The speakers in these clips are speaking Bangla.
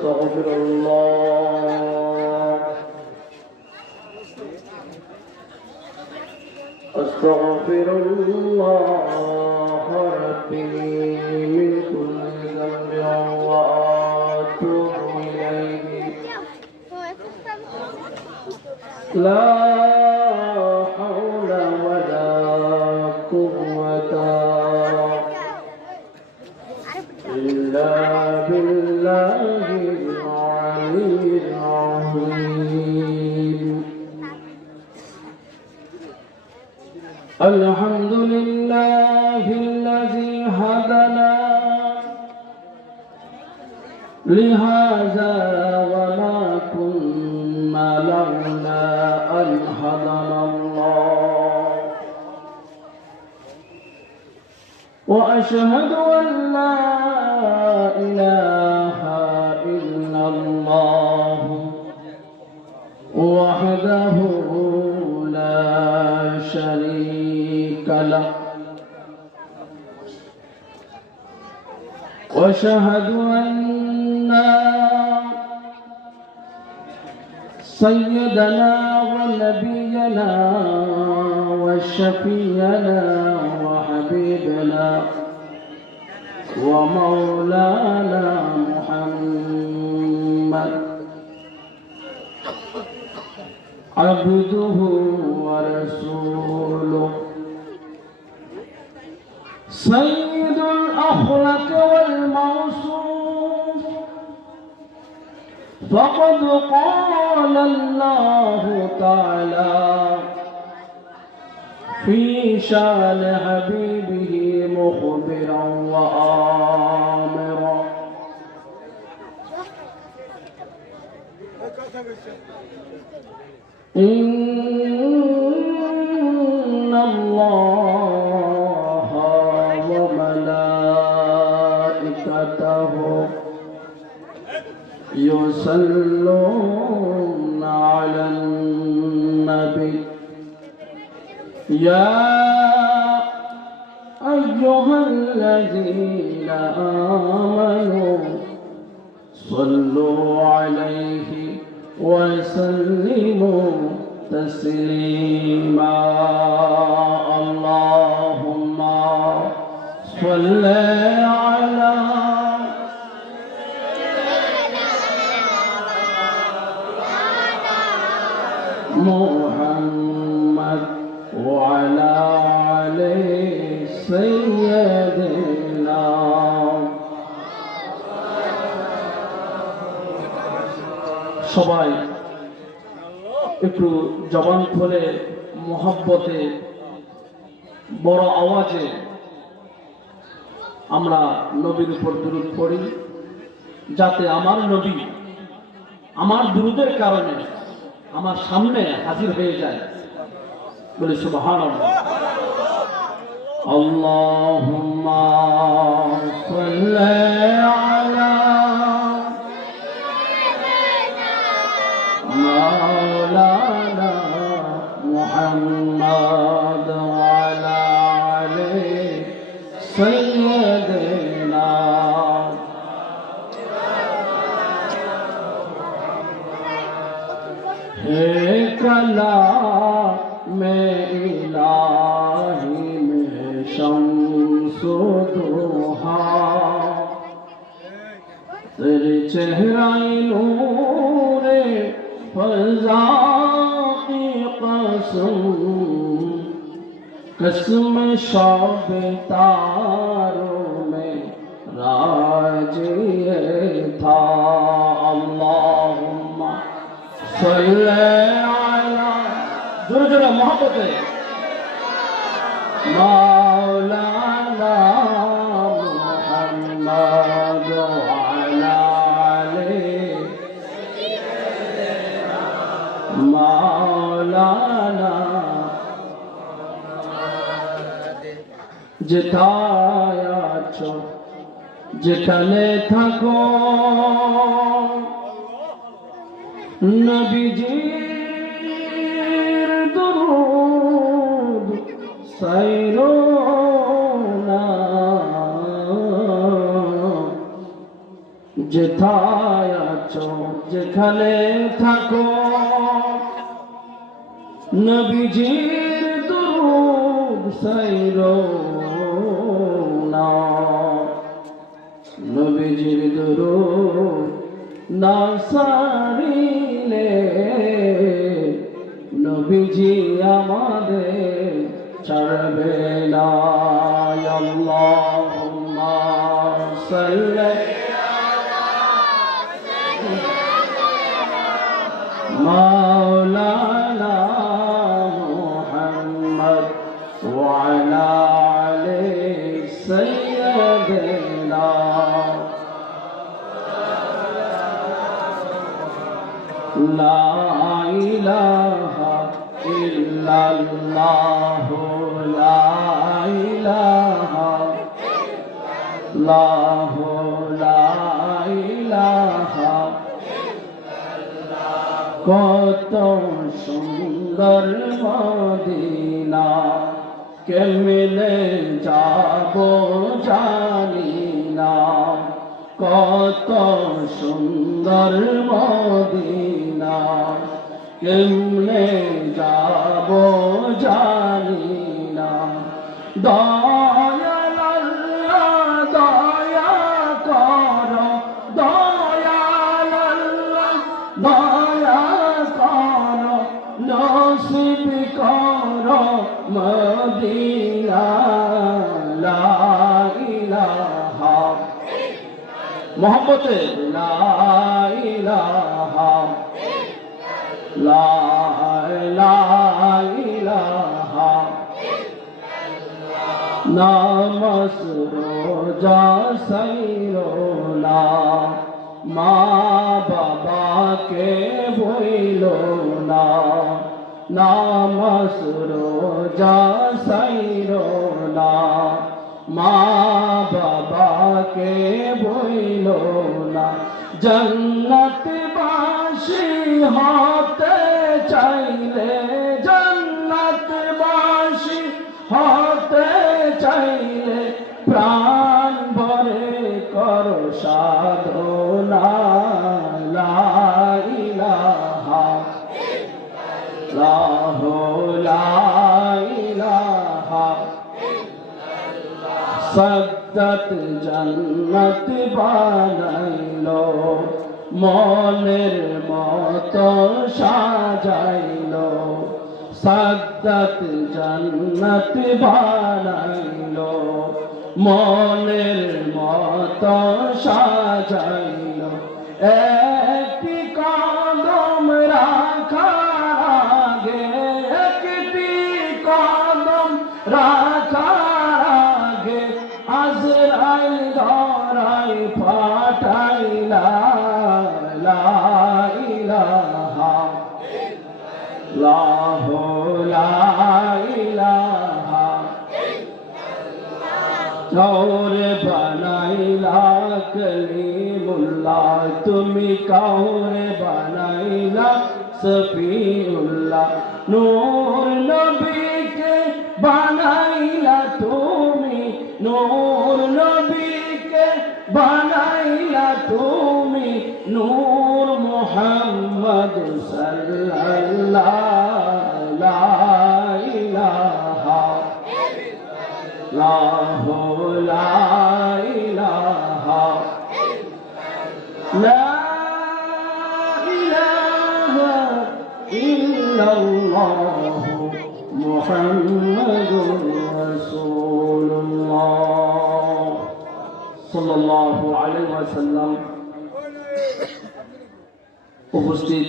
أستغفر الله أستغفر الله ربي من كل ذنب وأتوب إليه لا حول ولا قوة إلا بالله العلي العظيم الحمد لله الذي هدانا لهذا وما كنا لولا أن هدانا الله وأشهد أن لا إله إلا الله وحده لا شريك له وأشهد أن سيدنا ونبينا وشفينا وحبيبنا ومولانا محمد عبده ورسوله سيد الأخلاق والموصوف فقد قال الله تعالى في شان حبيبه مخبرا وآمرا إن الله وملائكته يصلون على النبي يا أيها الذين آمنوا صلوا عليه وسلموا تسليما اللهم صل على محمد وعلى آله سيدنا সবাই একটু জবান খুলে মোহাব্বতে বড় আওয়াজে আমরা নবীর উপর দুরূদ পড়ি যাতে আমার নবী আমার দুরূদের কারণে আমার সামনে হাজির হয়ে যায় বলে সুবহানাল্লাহ আল্লাহুম্মা সাল্লি আলা مولانا محمد وعلى آله سيدنا कलाम इलाही में शम्स दुहा तेरे चेहरा नूरे फज़ा की कसम शब तारों में राज ये था अल्लाहुम्मा सल्ले अला जोर जोर मोहब्बत है मौलाना मुहम्मद वाला मौलाना যেথায় আছো যেখানে থাকো নবীজির দুরূদ সাইরো না যেথায় আছো যেখানে থাকো নবীজির দুরূদ সাইরো না, নবীজির দুরূদ না সারিলে নবীজি আমাদের ছাড়বে না। আল্লাহুম্মা সাল্লি মাওলানা মুহাম্মদ ওয়া আলা আলি সাইয়্যিদিনা লা ইলাহা ইল্লাল্লাহ লা ইলাহা ইল্লাল্লাহ লা ইলাহা কত সুন্দর মদিনা কেমনে যাব জানি না, কত সুন্দর মদিনা কেমনে যাব জানি না। দয়াল আল্লাহ দয়া করো, দয়াল আল্লাহ দয়া করো, নসিব করো মদিনা। লা ইলাহা মোহাম্মতে লা ইলাহা লা ইলাহা নামাজ রোজা সাইরো না, মা বাবাকে বইলো না, নামাজ রোজা সাইরো না, মা বাবাকে বইলো না। জন্নতবাসী হতে চাইলে, জন্নতবাসী হতে চাইলে প্রাণ ভরে করো সাধনা। লা ইলাহা ইল্লাল্লাহ লা ইলাহা সাদ্দাত জান্নাত বানাইলো, মনের মতো সাজাইলো, সাদ্দাত জান্নাত বানাইলো, মনের মতো সাজাইলো। একটি কদম রাখার আগে, একটি কদম রাখার আগে আজরাইল ধরাই পাঠাইলা। লা ইলাহা ইল্লাল্লাহ লা ইলাহা কাউরে বানাইলা কলিমুল্লাহ, তুমি কাউরে বানাইলা সফিউল্লাহ। নূর নবীকে বানাইলা তুমি, নূর নবীকে বানাইলা তুমি, নূর মুহাম্মদ সাল্লাল্লাহু লা ইলাহা ইল্লাল্লাহ লা ইলাহা লা ইলাহা ইল্লাল্লাহ মুহাম্মাদুর রাসূলুল্লাহ সাল্লাল্লাহু আলাইহি ওয়াসাল্লাম। উপস্থিত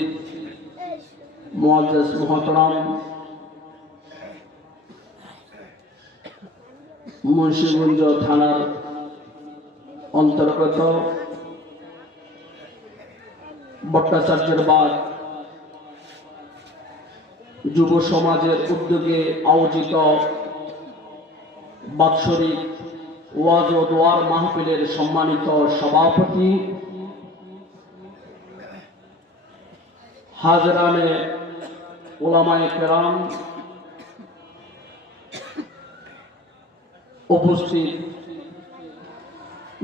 মুআজ্জাজ মুহতারাম, মুন্সিগঞ্জ থানার অন্তর্গত ভট্টাচার্যের বাগ যুব সমাজের উদ্যোগে আয়োজিত বাৎসরিক ওয়াজ ও দোয়ার মাহফিলের সম্মানিত সভাপতি, হাজরানে উলামায়ে কেরাম, উপস্থিত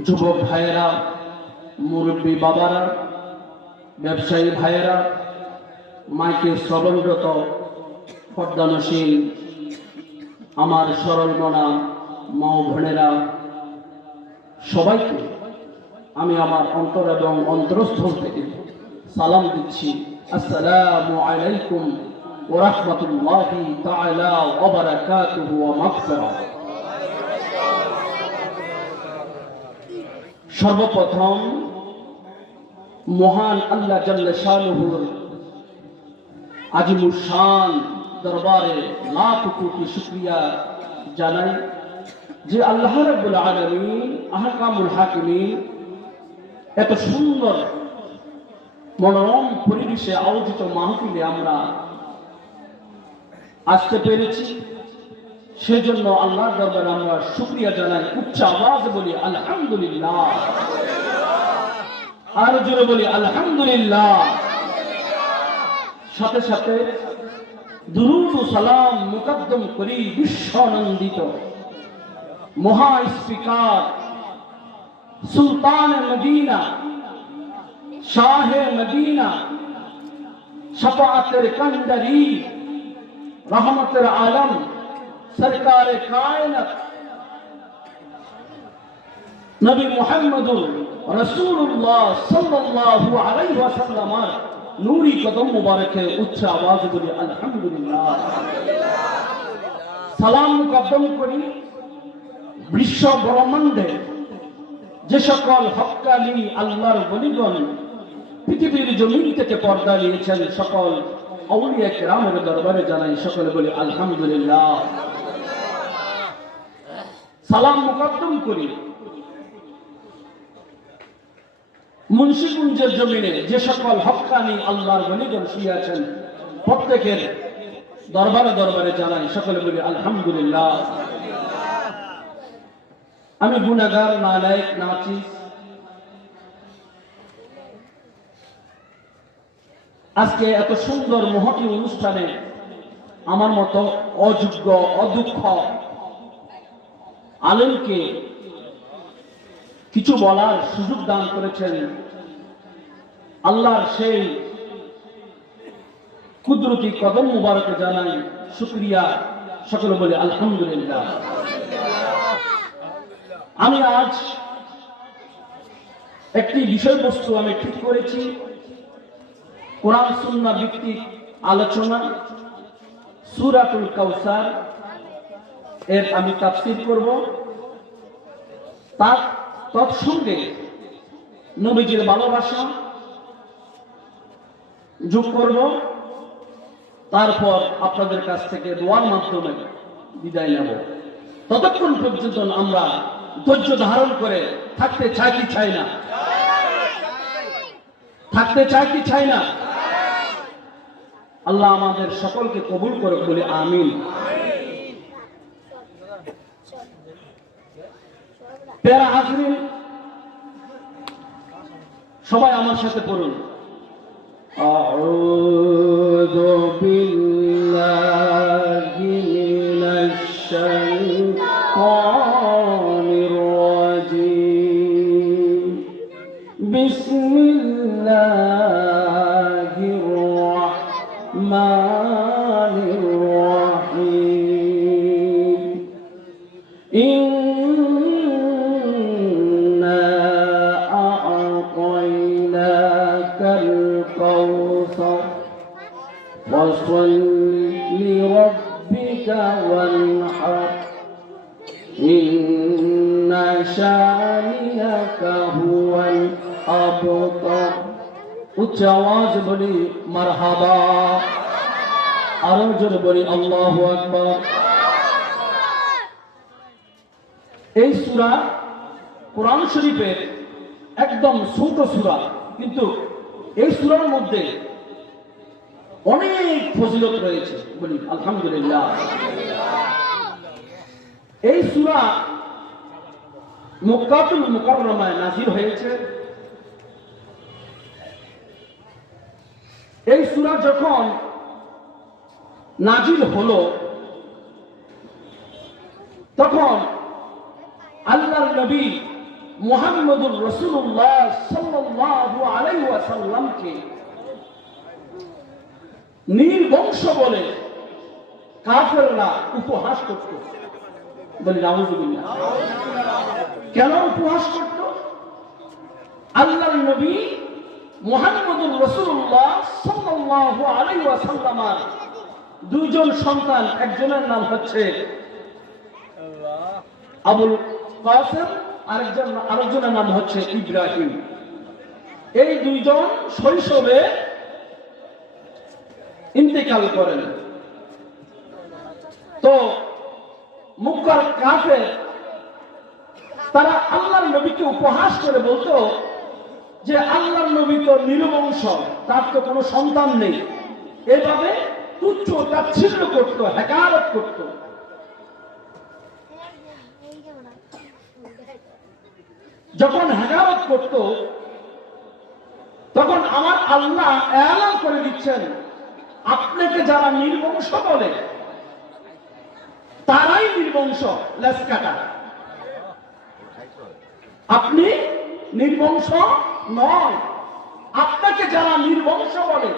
যুবক ভাইয়েরা, মুরব্বী বাবারা, ব্যবসায়ী ভাইয়েরা, মাইকে শ্রবণরত পর্দানশীল আমার সরল মনা মা ও বোনেরা, সবাইকে আমি আমার অন্তর এবং অন্তরস্থল থেকে সালাম দিচ্ছি। আসসালামু আলাইকুম ওয়া রাহমাতুল্লাহি তাআলা ওয়া বারাকাতুহু ওয়া মাগফিরাহ। সর্বপ্রথম মহান আল্লাহ জাল্লা শানুহুর আজিমুল শান দরবারে লাখ কোটি শুকরিয়া জানাই যে আল্লাহ রাব্বুল আলামিন আহকামুল হাকিমিন এত সুন্দর মনোরম পরিবেশে আয়োজিত মাহফিলে আমরা আসতে পেরেছি। সেজন্য আল্লাহর দরবারে আমরা শুকরিয়া জানাই, উচ্চ আওয়াজে বলি আলহামদুলিল্লাহ, আর জোরে বলি আলহামদুলিল্লাহ। সাথে সাথে দুরূদ ও সালাম মুকদ্দম করি বিশ্বনন্দিত মহা স্পিকার সুলতান মদিনা, শাহে মদিনা, শফাআতের কান্ডারি, রহমতের আলম, সরকারে কায়নাত নবী মুহাম্মদুর রাসূলুল্লাহ সাল্লাল্লাহু আলাইহি ওয়াসাল্লামের নূরি কদম মুবারকে উচ্চ আওয়াজে বলি আলহামদুলিল্লাহ। সালাম মুকদ্দম করি বিশ্ব ব্রহ্মাণ্ডে যে সকল হক্কানি আল্লাহর ওলিগণ পৃথিবীর জমিন থেকে পর্দা নিয়েছেন, সকল আউলিয়া কিরামের দরবারে জানাই, সকলে বলি আলহামদুলিল্লাহ। সালাম মুকদ্দম করি মুন্সিগঞ্জের জমিনে যে সকল হক্কানি আল্লাহর ওলিগণ শুয়ে আছেন, প্রত্যেকের দরবারে দরবারে জানাই, সকলে বলি আলহামদুলিল্লাহ। আমি গুনাহগার, নালায়েক, নাচিস, আজকে এত সুন্দর মহতি অনুষ্ঠানে আমার মতো অযোগ্য অদক্ষ আলেমকে কিছু বলার সুযোগ দান করেছেন আল্লাহর সেই কুদরতি কদম মুবারকে জানাই শুকরিয়া, সকলে বলে আলহামদুলিল্লাহ। আমি আজ একটি বিষয়বস্তু আমি ঠিক করেছি, কোরআন সুন্নাহ ভিত্তিক আলোচনা, সূরাতুল কাউসার এর আমি তাফসীর করব, তার তৎসঙ্গে নবীজির ভালোবাসা যোগ করব, তারপর আপনাদের কাছ থেকে দোয়ার মাধ্যমে বিদায় নেব। ততক্ষণ পর্যন্ত আমরা ধৈর্য ধারণ করে থাকতে চাই কি চাই না? থাকতে চাই কি চাই না? আল্লাহ আমাদের সকলকে কবুল করে বলে আমিন। প্যারা হাজরিন, সবাই আমার সাথে পড়ুন, আউযু বিল্লাহি মিনাশ শাইতানির রাজীম, বিসমিল্লাহির রাহমানির রাহিম। ইন্না আ'তাইনাকাল কাউসার ফাসাল্লি লিরাব্বিকা ওয়ানহার ইন্না শানিয়াকা হুয়াল আবতার। উচ্চ আওয়াজ বলি মারহাবা, আরো জোরে বলি আল্লাহু আকবার। এই সূরা কোরআন শরীফের একদম ছোট সূরা, কিন্তু এই সূরার মধ্যে অনেক ফজিলত রয়েছে, বলি আলহামদুলিল্লাহ। এই সূরা মক্কাতুল মুকাররমায় নাযিল হয়েছে। এই সূরা যখন নাযিল হলো তখন আল্লাহর নবী মুহাম্মদুর রাসূলুল্লাহ সাল্লাল্লাহু আলাইহি ওয়াসাল্লামকে নির্বংশ বলে কাফেররা উপহাস করত। বলি নাউযুবিল্লাহ। কেন উপহাস করত? আল্লাহর নবী মুহাম্মদুর রাসূলুল্লাহ সাল্লাল্লাহু আলাইহি ওয়াসাল্লামের দুইজন সন্তান, একজনের নাম হচ্ছে আবুল কাসেম, আরেকজনের নাম হচ্ছে ইব্রাহিম। এই দুইজন শৈশবে ইন্তেকাল করেন। তো মক্কার কাফের তারা আল্লাহর নবীকে উপহাস করে বলতো যে আল্লাহর নবী তো নির্বংশ, তার তো কোনো সন্তান নেই। এভাবে তুচ্ছ তাচ্ছিল্য করতো, হেকারত করতো। যখন হেকারত করত তখন আমার আল্লাহ এলান করে দিচ্ছেন, আপনাকে যারা নির্বংশ বলে তারাই নির্বংশ, লেজ কাটা। আপনি নির্বংশ নয়, আপনাকে যারা নির্বংশ বলে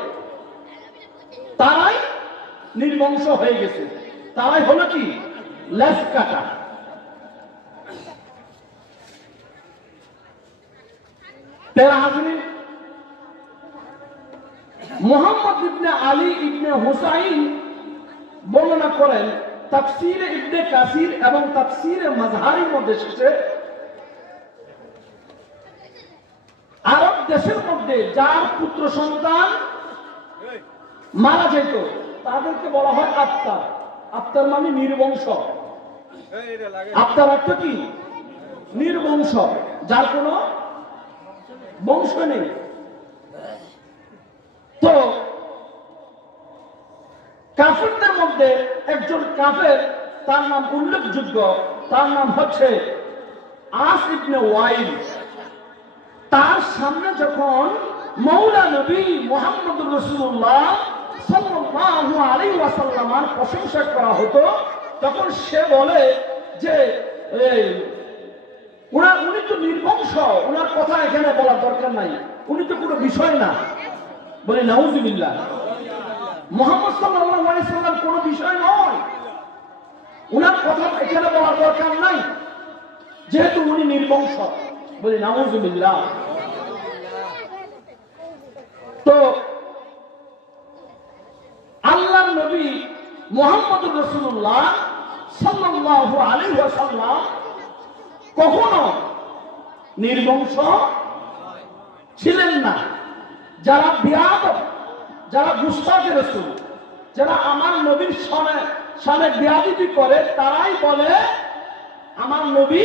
তারাই নির্বংশ হয়ে গেছে, তারাই হলো কি লেজ কাটা। মুহাম্মদ ইবনে আলী ইবনে হুসাইন বর্ণনা করেন, তাফসীরে ইবনে কাসির এবং তাফসীরে মাজহারির মধ্যে এসেছে, আরব দেশের মধ্যে যার পুত্র সন্তান মারা যেত তাদেরকে বলা হয় আফতার। আফতার মানে নির্বংশ। আফতার অর্থ কি? নির্বংশ, যার কোনো বংশ নেই। তো কাফেরদের মধ্যে একজন কাফের, তার নাম উল্লেখযোগ্য, তার নাম হচ্ছে আস ইবনে ওয়াইল। তার সামনে যখন মৌলা নবী মুহাম্মদুর রাসূলুল্লাহ সাল্লাল্লাহু আলাইহি ওয়াসাল্লামের প্রশংসা করা হতো, তখন সে বলে যে উনি তো নির্বংশ, ওনার কথা এখানে বলার দরকার নাই, উনি তো কোনো বিষয় না। বলে নাউযুবিল্লাহ। মুহাম্মদ সাল্লাল্লাহু আলাইহি ওয়াসাল্লাম কোনো বিষয় নয়, ওনার কথা এখানে বলার দরকার নাই, যেহেতু উনি নির্বংশ। বলে নাউযুবিল্লাহ। তো আল্লাহর নবী মুহাম্মদুর রাসূলুল্লাহ সাল্লাল্লাহু আলাইহি ওয়াসাল্লাম কখনো নির্বংশ ছিলেন না। যারা বিয়াদব, যারা গুস্তাখে রাসূল, যারা আমার নবীর সামনে বিয়াদবি করে, তারাই বলে আমার নবী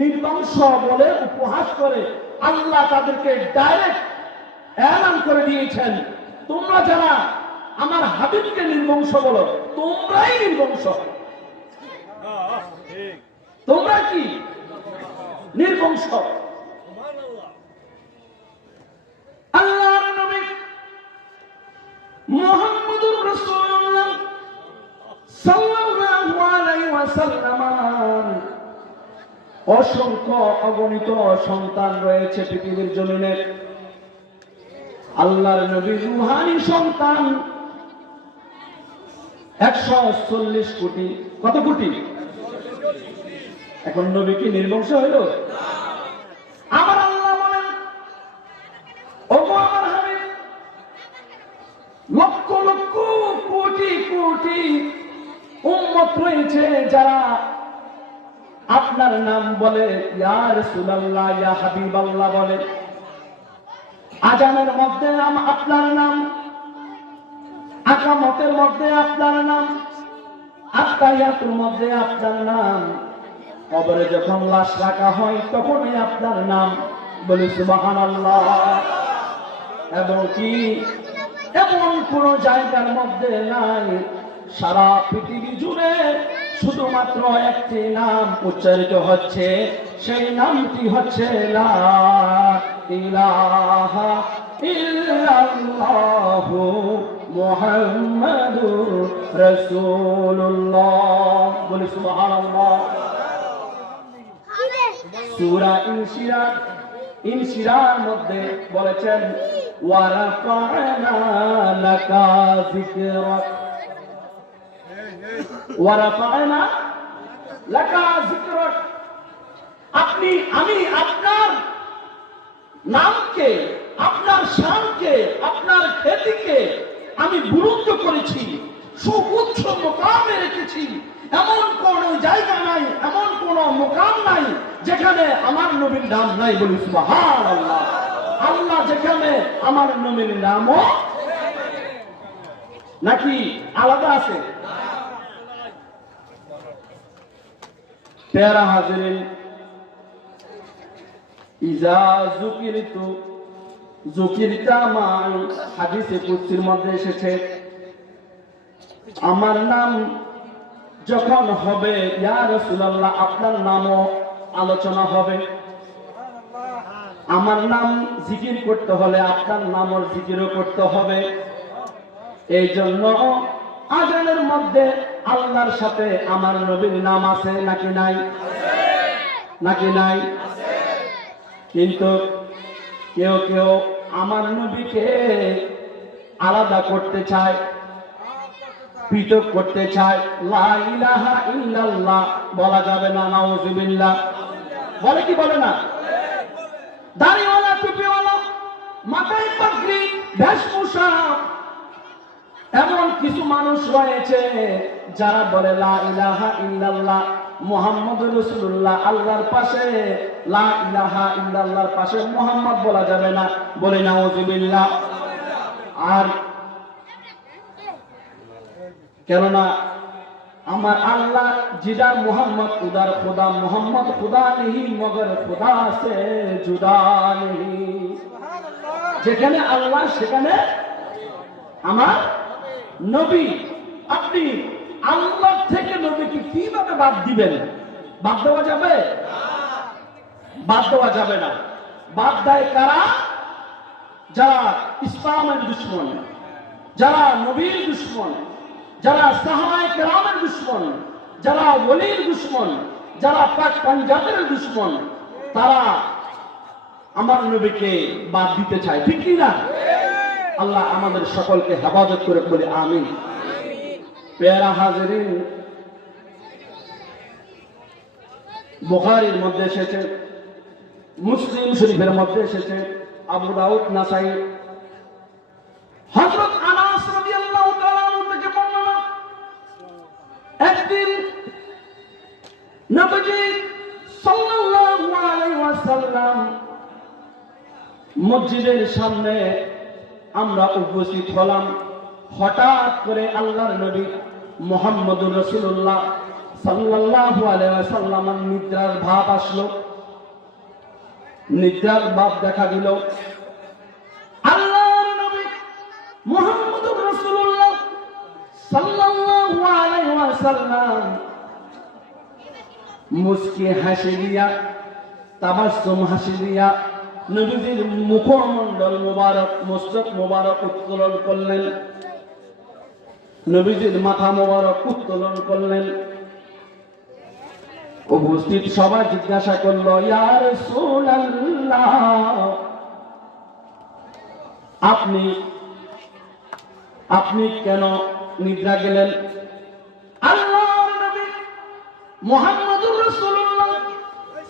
নির্বংশ বলে উপহাস করে। আল্লাহ তাদেরকে ডাইরেক্ট এলান করে দিয়েছেন, তোমরা যারা আমার হাবিবকে নির্বংশ বলো, তোমরাই নির্বংশ। তোমরা কি নির্বংশ? আল্লাহর নবী মুহাম্মদুর রাসূলুল্লাহ সাল্লাল্লাহু আলাইহি ওয়াসাল্লাম অসংখ্য অগণিত সন্তান রয়েছে পৃথিবীর জমিনে। আল্লাহর নবীর রূহানি সন্তান 140 কোটি। কত কোটি? এখন নবী কি নির্বংশ হইল? আমার আল্লাহ বলেন, ওগো আমার হাবিব, লক্ষ লক্ষ কোটি কোটি উম্মত রয়েছে যারা আপনার নাম বলে, ইয়া রাসূলুল্লাহ, ইয়া হাবিবাল্লাহ বলে। আজানের মধ্যে নাম আপনার নাম, আকামতের মধ্যে আপনার নাম, আত্তাহিয়াতুর মধ্যে আপনার নাম, কবরে যখন লাশ রাখা হয় তখনই আপনার নাম। বলি সুবহানাল্লাহ। এবং কি এমন কোন জায়গার মধ্যে নাই, সারা পৃথিবী জুড়ে শুধুমাত্র একটি নাম উচ্চারিত হচ্ছে, সেই নামটি হচ্ছে লা ইলাহা ইল্লাল্লাহু মুহাম্মাদুর রাসূলুল্লাহ। বলি সুবহানাল্লাহ। সূরা ইনশিরার মধ্যে বলেছেন ওয়া রাফা'না লাকা যিকরাক, ওয়া রাফা'না লাকা যিকরাক। আমি আপনার নামকে, আপনার শানকে, আপনার খ্যাতিকে আমি বুলন্দ করেছি, সুউচ্চ মুকামে রেখেছি। এমন কোন জায়গা নাই, এমন কোন মুকাম নাই যেখানে আমার নবীর নাম নাই। বলি সুবহানাল্লাহ। আল্লাহ যেখানে আমার নবীর নামও নাকি আলাদা আছে। প্যারা হাজিরিন, ইজা যুকিরতু যুকিরতা মাই, হাদিসে কুদসির মধ্যে এসেছে আমার নাম যখন হবে, ইয়া রাসূলুল্লাহ আপনার নামও আলোচনা হবে। আমার নাম জিকির করতে হলে আপনার নামও জিকিরও করতে হবে। এই জন্য আজানের মধ্যে আল্লাহর সাথে আমার নবীর নাম আছে নাকি নাই? নাকি নাই? কিন্তু কেউ কেউ আমার নবীকে আলাদা করতে চায়, পৃথক করতে চায়। লা ইলাহা ইল্লাল্লাহ বলা যাবে না, নাউযুবিল্লাহ। বলে কি বলে না? দাড়িওয়ালা, টুপিওয়ালা, মাথায় পাগড়ি, বেশভূষা, এমন কিছু মানুষ রয়েছে যারা বলে লা ইলাহা ইল্লাল্লাহ মুহাম্মাদুর রাসূলুল্লাহ। আল্লাহর পাশে লা ইলাহা ইল্লাল্লাহর পাশে মুহাম্মদ বলা যাবে না, বলে নাউযুবিল্লাহ। আর কেননা আমার আল্লাহ জিদার মুহাম্মদ উদার খুদা, মুহাম্মদ খুদা নেহি মগর খুদা সে জুদা নেহি। যেখানে আল্লাহ সেখানে আমার নবী। আপনি আল্লাহ থেকে নবীকে কিভাবে বাদ দিবেন? বাদ দেওয়া যাবে? বাদ দেওয়া যাবে না। বাদ দেয় কারা? যারা ইসলামের দুশমন, যারা নবীর দুশমন, যারা সাহাবায়ে কেরামের দুশমন, যারা ওলির দুশমন, যারা পাক পাঞ্জাবের দুশমন, তারা আমার নবীকে বাদ দিতে চায়। ঠিক কি না? আল্লাহ আমাদের সকলকে হেফাজত করে বলে আমিন। প্যারা হাজিরিন, বুখারীর মধ্যে এসেছে, মুসলিম শরীফের মধ্যে এসেছে, আবু দাউদ, নাসাই, হযরত আনাস রাদিয়াল্লাহু তাআলা আনহু থেকে বর্ণনা, একদিন নবীজি সাল্লাল্লাহু আলাইহি ওয়াসাল্লাম মসজিদের সামনে আমরা উপস্থিত হলাম। হঠাৎ করে আল্লাহর নবী মুহাম্মদুর রাসূলুল্লাহ সাল্লাল্লাহু আলাইহি ওয়াসাল্লামের নিদ্রার ভাব আসলো, নিদ্রার ভাব দেখা দিল। আল্লাহর নবী মুহাম্মদুর রাসূলুল্লাহ সাল্লাল্লাহু আলাইহি ওয়াসাল্লাম মুস্কি হাসি দিয়া, তাবাসসুম হাসি দিয়া নবীজির মুখমণ্ডল মুবারক, মস্তক মুবারক উত্তোলন করলেন, নবীজির মাথা মুবারক উত্তোলন করলেন। উপস্থিত সবাই জিজ্ঞাসা করলো, ইয়া রাসূলুল্লাহ আপনি কেন নিদ্রা গেলেন? আল্লাহর নবী মুহাম্মদুর রাসূলুল্লাহ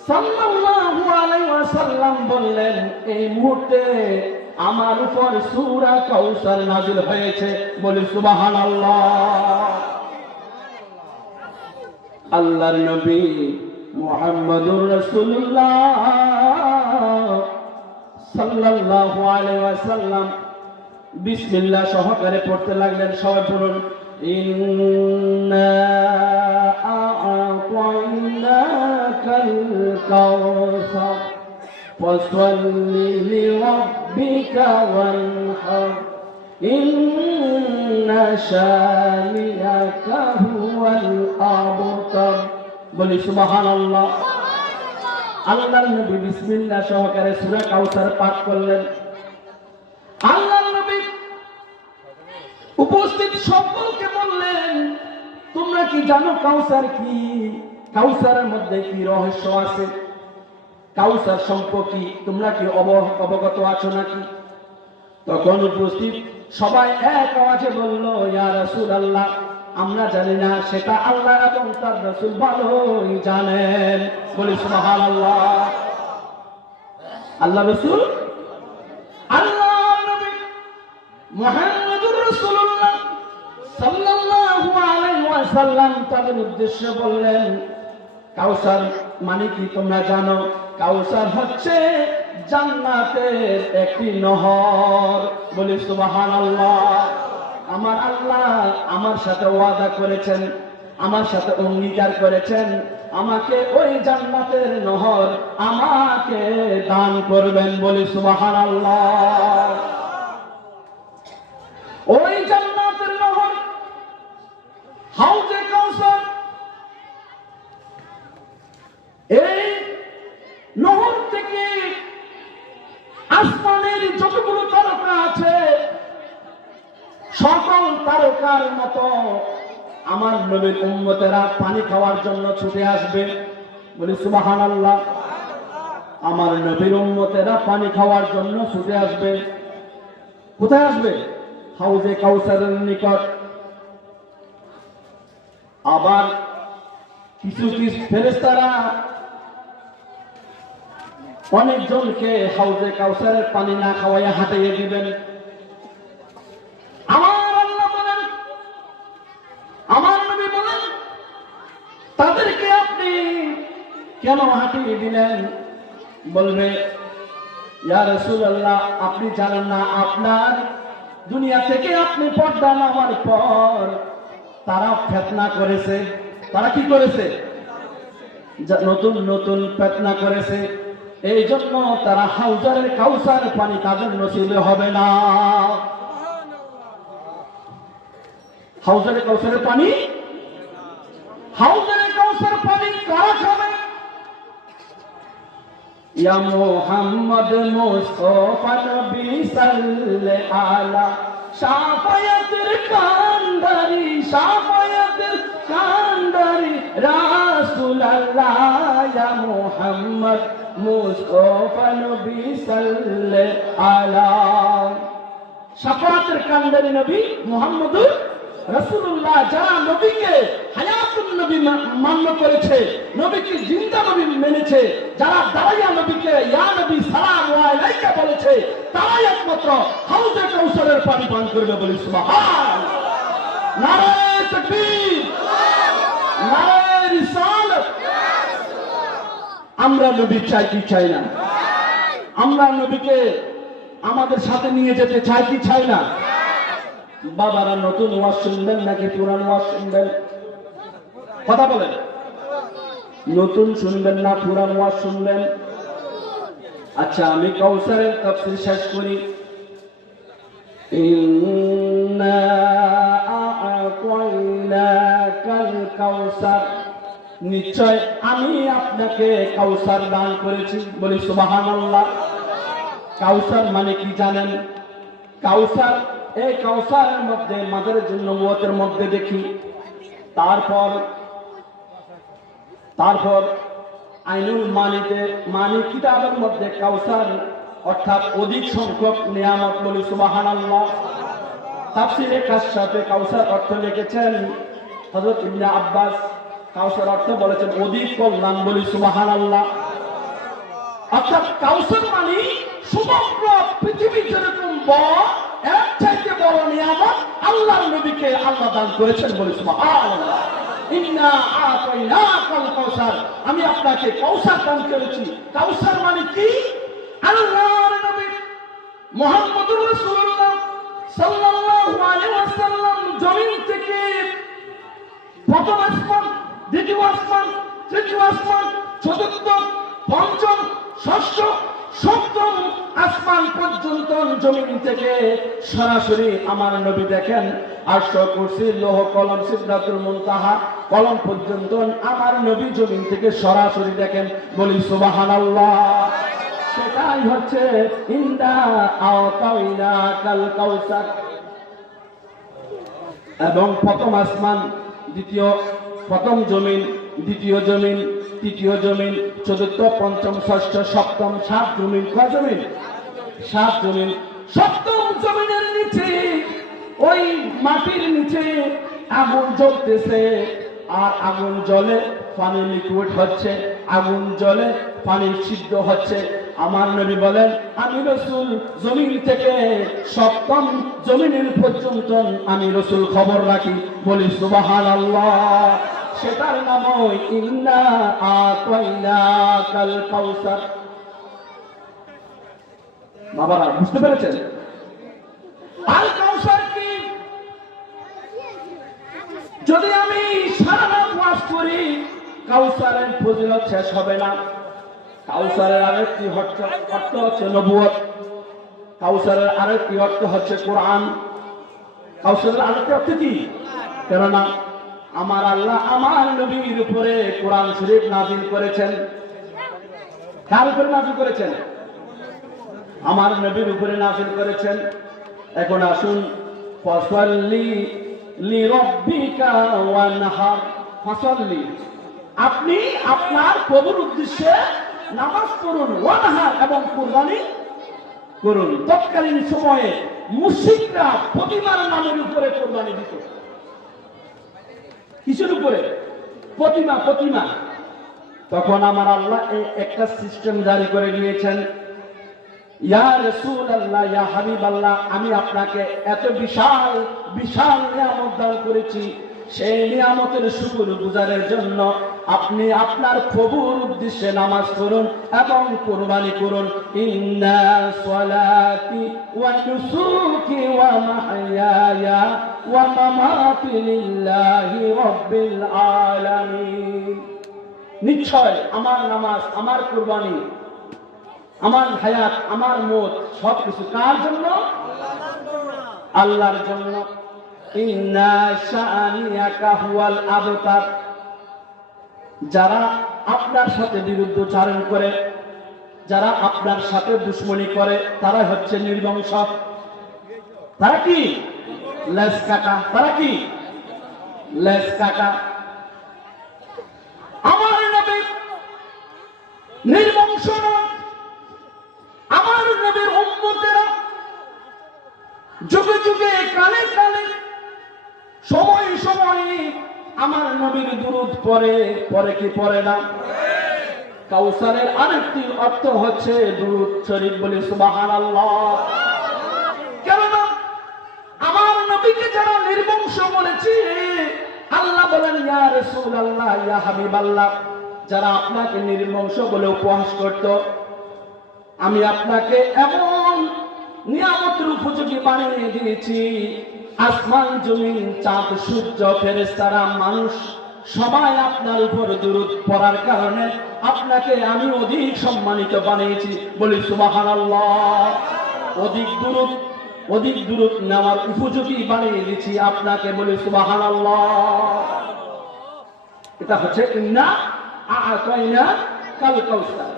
সাল্লাল্লাহু আলাইহি ওয়াসাল্লাম বললেন, এই মুহূর্তে আমার উপর সূরা কাউসার নাযিল হয়েছে। বলি সুবহানাল্লাহ। আল্লাহর নবী মুহাম্মদুর রাসূলুল্লাহ সাল্লাল্লাহু আলাইহি ওয়াসাল্লাম বিসমিল্লাহ সহকারে পড়তে লাগলেন। সবাই পড়ুন, ইন্না আ'তাইনাকাল কাউসার ফাসাল্লি লিরাব্বিকা ওয়ানহার ইন্না শানিআকা হুয়াল আবতার। বলি সুবহানাল্লাহ। আল্লাহর নবী বিসমিল্লাহ সহকারে সূরা কাউসার পাঠ করলেন। আল্লাহর নবী উপস্থিত সকলকে বললেন, তোমরা কি জানো কাউসার কি? কাউসারের মধ্যে কি রহস্য আছে? কাউসার সম্পর্কে তোমরা কি অবগত আছো নাকি? তখন উপস্থিত সবাই এক আওয়াজে বলল, ইয়া রাসূলুল্লাহ, আমরা জানি না, সেটা আল্লাহ এবং তার রাসূল ভালোই জানেন। বলি সুবহানাল্লাহ। আল্লাহ রাসূল, আল্লাহ নবী মুহাম্মদুর রাসূলুল্লাহ সাল্লাল্লাহু আলাইহি ওয়াসাল্লাম তাদের উদ্দেশ্যে বললেন, কাউসার মানে কি তোমরা জানো? কাউসার হচ্ছে জান্নাতের একটি নহর। বলি সুবহানাল্লাহ। আমার আল্লাহ আমার সাথে ওয়াদা করেছেন, আমার সাথে অঙ্গীকার করেছেন, আমাকে ওই জান্নাতের নহর আমাকে দান করবেন। বলি সুবহানাল্লাহ। ওই জান্নাতের নহর হাউজে কাউসার, এই নহর থেকে আসমানের যতগুলো তারকা আছে সকল তারকার মতো আমার নবীর উম্মতেরা পানি খাওয়ার জন্য ছুটে আসবে। বলি সুবহানাল্লাহ। আমার নবীর উম্মতেরা পানি খাওয়ার জন্য ছুটে আসবে। কোথায় আসবে? হাউজে কাউসারের নিকট। আবার কিছু কিছু ফেরেশতারা অনেকজনকে হাউজে কাউসারের পানি না খাওয়াইয়া হাঁটাইয়ে দিবেন। আমার আল্লাহ বলেন, আমার নবী বলেন, তাদেরকে আপনি কেন হাঁটিয়ে দিলেন? বলবে, ইয়া রাসূলুল্লাহ, আপনি জানেন না, আপনার দুনিয়া থেকে আপনি পর্দা নামার পর তারা ফিতনা করেছে। তারা কি করেছে? নতুন নতুন ফিতনা করেছে। এই জন্য তারা হাউজারের কাউসার পানি তাদের নসিবে হবে না। হাউজারের কাউসারের পানি, হাউজারের কাউসার পানি কারা খাবে? ইয়া মুহাম্মদ মুস্তাফা নবী সাল্লাল্লাহু আলা শাফায়াতের কান্দারি, শাফায়াতের কান্দারি রাসূলুল্লাহ, ইয়া মুহাম্মদ মুস্তাফা নবী সাল্লাল্লাহু আলা শাফায়াতের কান্দারি নবী মুহাম্মদুর রাসূলুল্লাহ। যারা নবীকে হায়াতুন নবী মান্য করেছে, নবীকে জিন্দা নবী মেনেছে, যারা দাঁড়াইয়া নবীকে ইয়া নবী সালামু আলাইকা বলেছে, তারাই একমাত্র হাউজে কাউসারের পানি পান করবে। বলি সুবহানাল্লাহ। নারে তাকবীর, নারে রিসালাত। আমরা নবী চাই কি চাই না? আমরা নবীকে আমাদের সাথে নিয়ে যেতে চাই কি চাই না? বাবারা নতুন ওয়াজ শুনবেন নাকি পুরান ওয়াজ শুনবেন? কথা বলেন। নতুন শুনবেন না পুরান ওয়াজ শুনবেন? আচ্ছা, আমি কাউসারের তাফসীর শেষ করি। ইন্না আ'তাইনাকাল কাউসার, নিশ্চয় আমি আপনাকে কাউসার দান করেছি। বলি সুবহানাল্লাহ। কাউসার মানে কি জানেন? কাউসার, এই কাউসারের মধ্যে মাদারের জন্য নবুয়তের মধ্যে দেখি, তারপর আইনুল মানিতে মানি কিতাবের মধ্যে কাউসার অর্থাৎ অধিক সংখ্যক নিয়ামত। বলি সুবহানাল্লাহ। তাফসীরে কাশফে কাউসার অর্থ লিখেছেন হযরত ইবনে আব্বাস। কাউসার অর্থ বলেছেন অধিক কল্যাণ। বলি সুবহানাল্লাহ। অর্থাৎ কাউসার মানে সমগ্র পৃথিবী যেরকম বড়, এর চাইতে বড় নিয়ামত আল্লাহর নবীকে আল্লাহ দান করেছেন। বলি সুবহানাল্লাহ। ইন্না আ'তাইনাকাল কাউসার, আমি আপনাকে কাউসার দান করেছি। কাউসার মানে কি? আল্লাহর নবী মুহাম্মদুর রাসূলুল্লাহ সাল্লাল্লাহু আলাইহি ওয়াসাল্লাম জমিন থেকে প্রথম আসমান, দ্বিতীয় আসমান, তৃতীয় আসমান, চতুর্থ, পঞ্চম, ষষ্ঠ, সপ্তম আসমান পর্যন্ত জমিন থেকে সরাসরি আমার নবী দেখেন। আরশ, কুরসি, লৌহ কলম, সিদরাতুল মুনতাহা কলম পর্যন্ত আমার নবী জমিন থেকে সরাসরি দেখেন। বলি সুবহানাল্লাহ। সেটাই হচ্ছে ইন্না আ'তাইনাকাল কাউসার। এবং প্রথম আসমান, প্রথম জমিন, দ্বিতীয় জমিন, তৃতীয় জমিন, চতুর্থ, পঞ্চম, ষষ্ঠ, সপ্তম, 7 জমিন। কয় জমিন? 7 জমিন। সপ্তম জমিনের নিচে, ওই মাটির নিচে আগুন জ্বলতেছে, আর আগুন জ্বলে পানি লিকুইড হচ্ছে, আগুন জ্বলে পানি সিদ্ধ হচ্ছে। আমার নবী বলেন, আমি রাসূল জমিন থেকে সপ্তম জমিনের পর্যন্ত আমি রাসূল খবর রাখি। বলি সুবহানাল্লাহ। সেটার নাম ইন্না আতাইনাকাল কাউসার। বাবারা বুঝতে পেরেছেন? আল কাউসার কি? যদি আমি সারা রাত ওয়াজ করি, কাউসারের ফজিলত শেষ হবে না। কাউসারের আরেকটি অর্থ হচ্ছে নবুয়ত, কাউসারের আরেকটি অর্থ হচ্ছে কোরআন, কাউসারের আরেকটি অর্থ কি? কেননা আমার আল্লাহ আমার নবীর উপরে কোরআন শরীফ নাযিল করেছেন। কার উপরে নাযিল করেছেন? আমার নবীর উপরে নাযিল করেছেন। এখন আসুন, ফাসাল্লি লিরাব্বিকা ওয়ানহার। ফাসাল্লি, আপনি আপনার প্রভুর উদ্দেশ্যে নামাজ পড়ুন, ওয়ানহার, এবং কুরবানি করুন। তৎকালীন সময়ে মুশরিকরা প্রতিমার নামের উপরে কুরবানি দিত। কিসের উপরে? প্রতিমা। প্রতিমা। তখন আমার আল্লাহ একটা সিস্টেম জারি করে দিয়েছেন, ইয়া রাসূলুল্লাহ, ইয়া হাবিবাল্লাহ, আমি আপনাকে এত বিশাল বিশাল নিয়ামত দান করেছি, সেই নিয়ামতের শুকর গুজারের জন্য আপনি আপনার প্রভুর উদ্দেশ্যে নামাজ পড়ুন এবং কুরবানি করুন। ইন্না সলাতি ওয়া নুসুকি ওয়া মাহইয়ায়া ওয়া মামাতি লিল্লাহি রাব্বিল আলামিন। নিশ্চয় আমার নামাজ, আমার কুরবানি, আমার হায়াত, আমার মত সবকিছু কার জন্য? আল্লাহর জন্য। ইন্না শাআনিয়াকা হুয়াল আবতার। যারা আপনার সাথে বিরুদ্ধচারণ করে, যারা আপনার সাথে দুশ্মনী করে, তারা হচ্ছে নির্বংশ। তারা কি? লেজ কাটা। তারা কি? লেজ কাটা। আমার নবী নির্বংশ নয়। আমার নবীর উম্মতেরা যুগে যুগে, কালে কালে, সময় সময়ে আমার নবীর দুরূদ পড়ে। পড়ে কি পড়ে না? কাউসারের আরেকটি অর্থ হচ্ছে দুরূদ শরীফ। বলি সুবহানাল্লাহ। কেননা আমার নবীকে যারা নির্বংশ বলেছে, আল্লাহ বলেন, ইয়া রাসূলুল্লাহ, ইয়া হাবিবাল্লাহ, যারা আপনাকে নির্বংশ বলে উপহাস করত, আমি আপনাকে এমন নিয়ামতের উপযোগী বানিয়ে দিয়েছি, আসমান জমিন, চাঁদ সূর্য, ফেরেশতারা, মানুষ সবাই আপনার উপর দুরূদ পড়ার কারণে আপনাকে আমি অধিক সম্মানিত বানিয়েছি। বলি সুবহানাল্লাহ। অধিক দুরূদ নেওয়ার উপযোগী বানিয়ে দিয়েছি আপনাকে। বলি সুবহানাল্লাহ। এটা হচ্ছে ইন্না আ'তাইনাকাল কাউসার।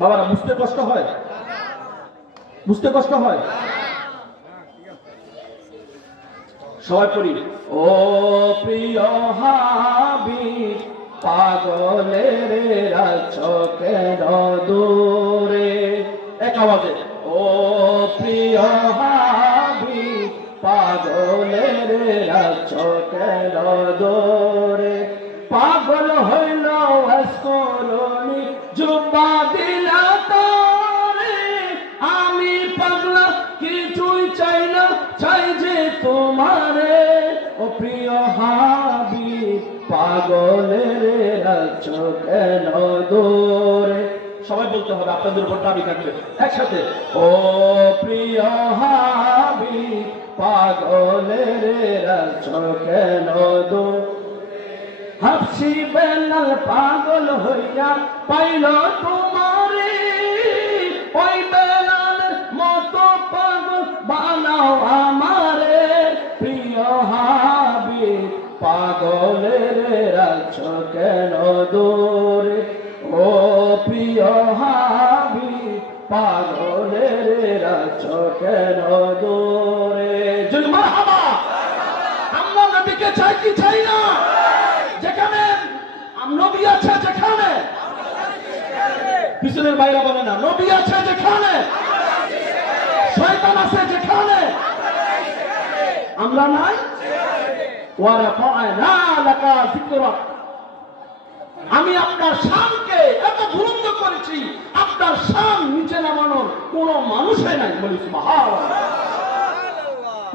বাবারা বুঝতে কষ্ট হয়? বুঝতে কষ্ট হয়? সবাই পড়ি। ও প্রিয় হাবিব, পাগলের রাচকের দূরে। এক আওয়াজে, ও প্রিয় হাবিব, পাগলের রাচকের দূরে। পাগল হইল আসরণি জুবা দিলা তোরে, আমি পাগলা কিছুই চাই না, চাই যে তোমারে। ও প্রিয় হাবিব, পাগলের রাখছো কেন দূরে। সবাই বলতে হবে, আপনাদের উপর দাবি থাকবে একসাথে। ও প্রিয় হাবিব, পাগলের রাখছো কেন দূরে। হাফসি বেলাল পাগল হইয়া পাইল তোমারে, ওই বেলালের মতো পাগল বানাও আমারে। প্রিয় হাবিব, পাগলের রাখছো কেন দূরে। ও প্রিয় হাবিব, পাগলের রাখছো কেন দূরে। জয় মারহাবা। আমরা নবীকে চাই কি চাই না? যেখানে নবী আছে যেখানে, পিছনের বাইরে বলে না, নবী আছে যেখানে, শয়তান আছে যেখানে, আমরা নাই। ওয়ারাফা'না লাকা যিকরাক, আমি আপনার শানকে এত বুলন্দ করেছি, আপনার শান নিচে নামানোর কোন মানুষই নাই। বলি সুবহানাল্লাহ।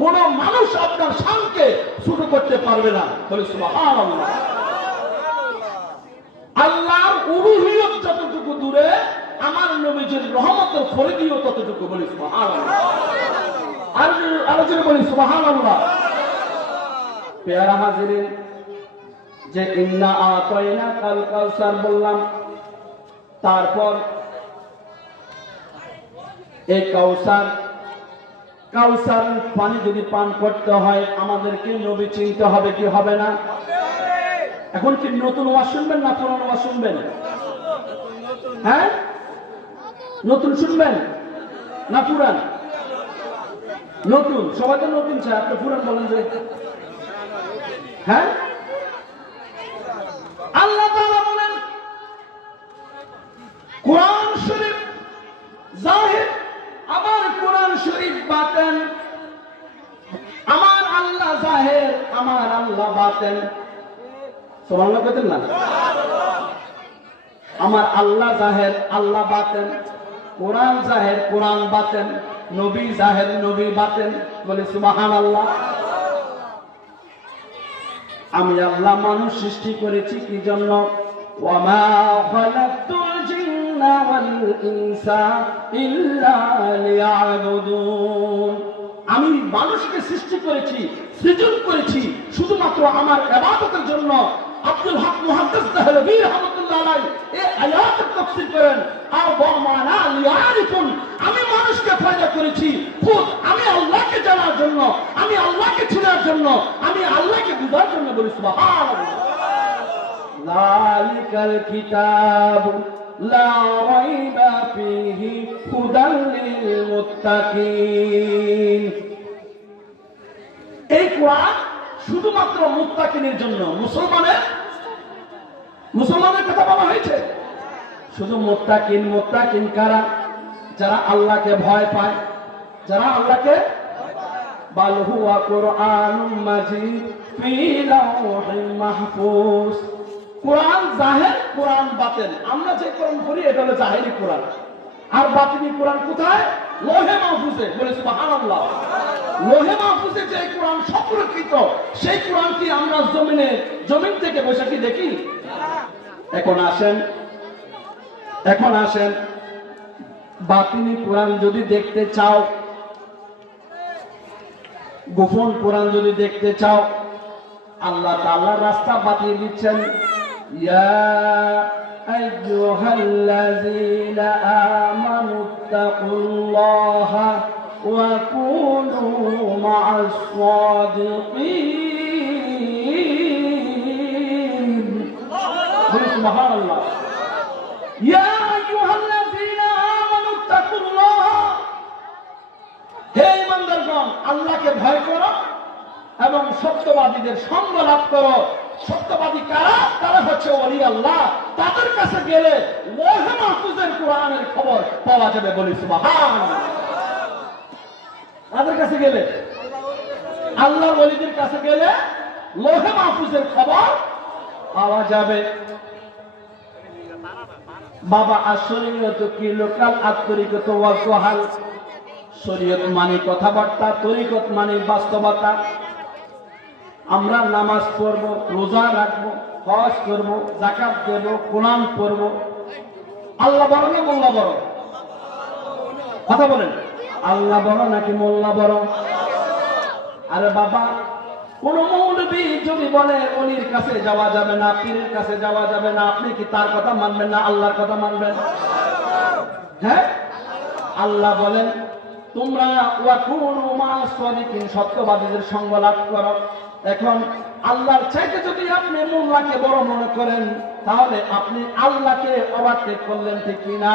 কোন মানুষ আপনার শানকে ছোট করতে পারবে না। বলি সুবহানাল্লাহ। আল্লাহর উলুহিয়ত যতটুকু দূরে, আমার নবীজির রহমতের ফরিদিও ততটুকু। বলি সুবহানাল্লাহ। আর আলোচনা বলি সুবহানাল্লাহ। পেয়ারা হাজিরিন, যে ইন্না আতাইনা কাল কাউসার বললাম, তারপর এই কাউসার পানি যদি পান করতে হয়, আমাদেরকে নবী চিনতে হবে কি হবে না? এখন কি নতুন ওয়াজ শুনবেন না পুরানো ওয়াজ শুনবেন? হ্যাঁ, নতুন শুনবেন না পুরান? নতুন, সবাই তো নতুন চায়, আপনি পুরান বলেন যে। হ্যাঁ, আল্লাহ তাআলা বলেন কোরআন শরীফ জাহির, আবার কোরআন শরীফ বাতেন। আমার আল্লাহ জাহির, আমার আল্লাহ বাতেন। সুবহানাল্লাহ বলেন না? আমার আল্লাহ জাহির, আল্লাহ বাতেন। কোরআন জাহির, কোরআন বাতেন। নবী জাহির, নবী বাতেন। বলে সুবহানাল্লাহ। আমি আল্লাহ মানুষ সৃষ্টি করেছি কি জন্য? ওয়ামা খালাকতুল জিন্না ওয়াল ইনসা ইল্লা লিয়াবুদুন। আমি মানুষকে সৃষ্টি করেছি, সৃজন করেছি শুধুমাত্র আমার ইবাদতের জন্য। আব্দুল হক মুহাদ্দিস দেহলভী রাহমাতুল্লাহ আলাইহি এই আয়াতের তাফসীর করেন, আওয়ামানা লিয়ারিফুন, আমি মানুষকে পয়দা করেছি খুদ আমি আল্লাহকে জানার জন্য, আমি আল্লাহকে চেনার জন্য, আমি আল্লাহকে বুঝার জন্য। বলি সুবহানাল্লাহ। যালিকাল কিতাব লা রাইবা ফীহি হুদাল লিল মুত্তাকিন। এই কোরআন শুধুমাত্র মুত্তাকিনের জন্য। মুসলমানের কথা বলা হয়েছে। শুধু মুত্তাকিন কারা? যারা আল্লাহকে ভয় পায়, যারা আল্লাহকে। বাল হুয়া কুরআনুম মাজিদ ফি লাওহিন মাহফুজ। কোরআন জাহির, কোরআন বাতিন। আমরা যে কোরআন পড়ি এটা হলো জাহিরি কোরআন, আর বাতিনি কোরআন কোথায়? লোহে মাহফুজে। বলে সুবহানাল্লাহ। লোহে মাহফুজে যে কোরআন সংরক্ষিত, সেই কোরআন কি আমরা জমিন থেকে বসে কি দেখি? এখন আসেন বাতিনি কোরআন যদি দেখতে চাও, গোপন কোরআন যদি দেখতে চাও, আল্লাহ তাআলা রাস্তা বাতিয়ে দিচ্ছেন। ইয়া আইয়ুহাল্লাযীনা আমানুত্তাকুল্লাহা ওয়া কুনু মা'আস সাদিকিন। সুবহানাল্লাহ। ইয়া আইয়ুহাল্লাযীনা আমানুত্তাকুল্লাহা, হে ঈমানদারগণ, আল্লাহকে ভয় করো এবং সত্যবাদীদের সঙ্গ লাভ করো। সত্যবাদী কারা? তারা হচ্ছে ওলি আল্লাহ। তাদের কাছে গেলে লোহে মাহফুজের কোরআনের খবর পাওয়া যাবে। বলি সুবহানাল্লাহ। তাদের কাছে গেলে, আল্লাহর ওলিদের কাছে গেলে লোহে মাহফুজের খবর পাওয়া যাবে। বাবা আসরিয়ত কি লোকাল আত্মরিকত ওয়াজহাল। শরীয়ত মানে কথাবার্তা, তরিকত মানে বাস্তবতা। আমরা নামাজ পড়ব, রোজা রাখবো, হজ করব, যাকাত দেব, কোরআন পড়ব। আল্লাহ বড় না মোল্লা বড়? কথা বলেন, আল্লাহ বড় নাকি মোল্লা বড়? আরে বাবা, কোন মৌলবী যদি বলে ওলির কাছে যাওয়া যাবে না, পীরের কাছে যাওয়া যাবে না, আপনি কি তার কথা মানবেন না আল্লাহর কথা মানবেন? হ্যাঁ, আল্লাহ বলেন তোমরা ওয়াকুনু মা'আস সাদিকিন, সত্যবাদীদের সঙ্গ লাভ করো। এখন আল্লাহর চাইতে যদি আপনি মোল্লাকে বড় মনে করেন, তাহলে আপনি আল্লাহকে ওভারটেক করলেন, ঠিক কিনা?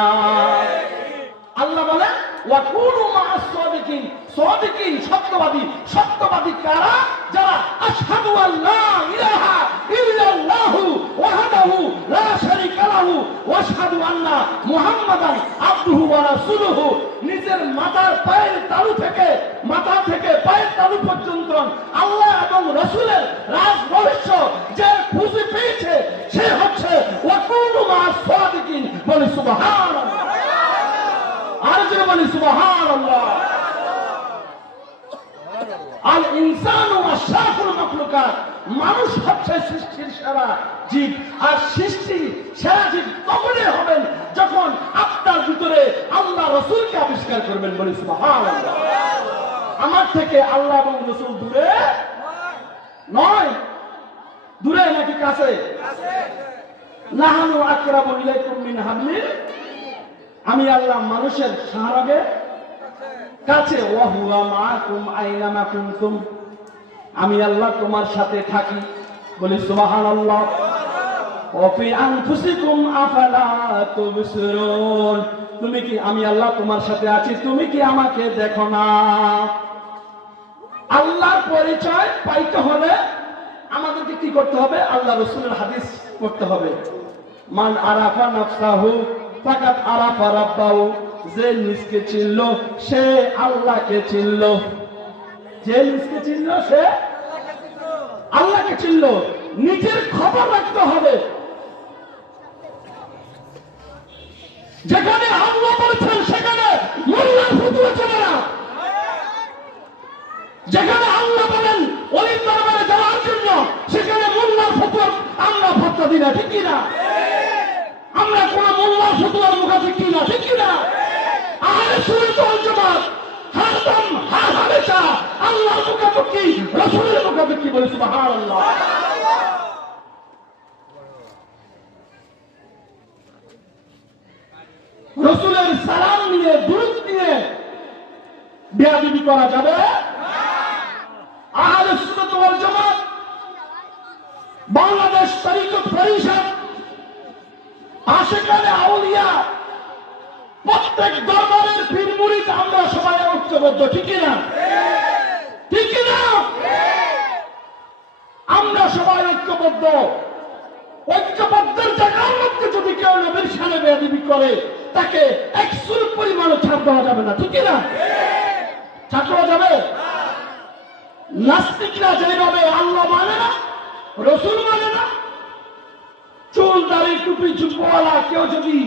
আল্লাহ বলেন ওয়াকুনু মা'আস সাদিকিন, সাদিকিন সত্যবাদী। সত্যবাদী কারা? যারা আশহাদু আল্লা ইলাহা ইল্লাল্লাহু ওয়াহদাহু লা শারীকা লাহু ওয়া আশহাদু আন্না মুহাম্মাদান আবদুহু ওয়া রাসূলুহু। নিজের মাথার পায়ের তালু থেকে মাথা থেকে পায়ের তালু পর্যন্ত আল্লাহ এবং রাসূলের রাজ রহস্য যে খুঁজে পেয়েছে সে হচ্ছে ওয়াকুনু মা'আস সাদিকিন। বলি সুবহানাল্লাহ, আর যে বলি সুবহানাল্লাহ। আল ইনসানু আশরাফুল মাখলুকাত, মানুষ হচ্ছে সৃষ্টির সেরা জীব। আর সৃষ্টি সেরা জীব তখনই হবেন যখন আপনার ভিতরে আল্লাহ রাসূলকে আবিষ্কার করবেন। বলি সুবহানাল্লাহ। আমার থেকে আল্লাহ এবং রাসূল দূরে নয়, দূরে নাকি কাছে? নাহানু আকরাবু ইলাইকুম মিন হাবলিল, আমি আল্লাহ মানুষের সাহারাগে কাছে। ওয়া হুয়া মাআকুম আইনামা কুনতুম, আমি আল্লাহ তোমার সাথে থাকি। বলি সুবহানাল্লাহ। ওয়া ফি আনফুসিকুম আফালা তুবসিরুন, তুমি কি, আমি আল্লাহ তোমার সাথে আছি, তুমি কি আমাকে দেখো না? আল্লাহর পরিচয় পাইতে হলে আমাদেরকে কি করতে হবে? আল্লাহ রাসূলের হাদিস পড়তে হবে। মান আরাফা নাফসাহু ফাকাত আরাফা রাব্বাহু, যে নিজকে চিনল সে আল্লাহকে চিনল। যে নিজকে চিনল সে আল্লাহকে চিনল। নিজের খবর রাখতে হবে। যেখানে আল্লাহ বলছেন সেখানে মোল্লার ফতুয়া চলে না। যেখানে আল্লাহ বলেন ওলির দরবারে যাওয়ার জন্য সেখানে মোল্লার ফতুয়া আমরা ফতোয়া দিই না, ঠিক কিনা? আমরা কোন মোল্লার ফতুয়ার মুখাপেক্ষি না, ঠিক কিনা? আহলে সুন্নাত ওয়াল জামাত হরদম হর হামেশা আল্লাহর মুখাপেক্ষি, রাসূলের মুখাপেক্ষি। বলি সুবহানাল্লাহ। রাসূলের সালাম নিয়ে দুরূদ নিয়ে বেয়াদবি করা যাবে না। আহলে সুন্নাত ওয়াল জামাত বাংলাদেশ তরিকত পরিষদ আশিকানে আউলিয়া প্রত্যেক দরবারের পীর মুরিদ আমরা সবাই ঐক্যবদ্ধ, ঠিক না? ঠিক না? আমরা সবাই ঐক্যবদ্ধ। ঐক্যবদ্ধের জায়গার মধ্যে যদি কেউ নবীর শানে বেয়াদবি করে তাকে 100 পরিমাণও ছাড় দেওয়া যাবে না, ঠিক না? ছাড় দেওয়া যাবে? নাস্তিকরা যেভাবে আল্লাহ মানে না, রাসূল মানে না, চুল দাড়ি টুপি জুব্বাওয়ালা কেউ যদি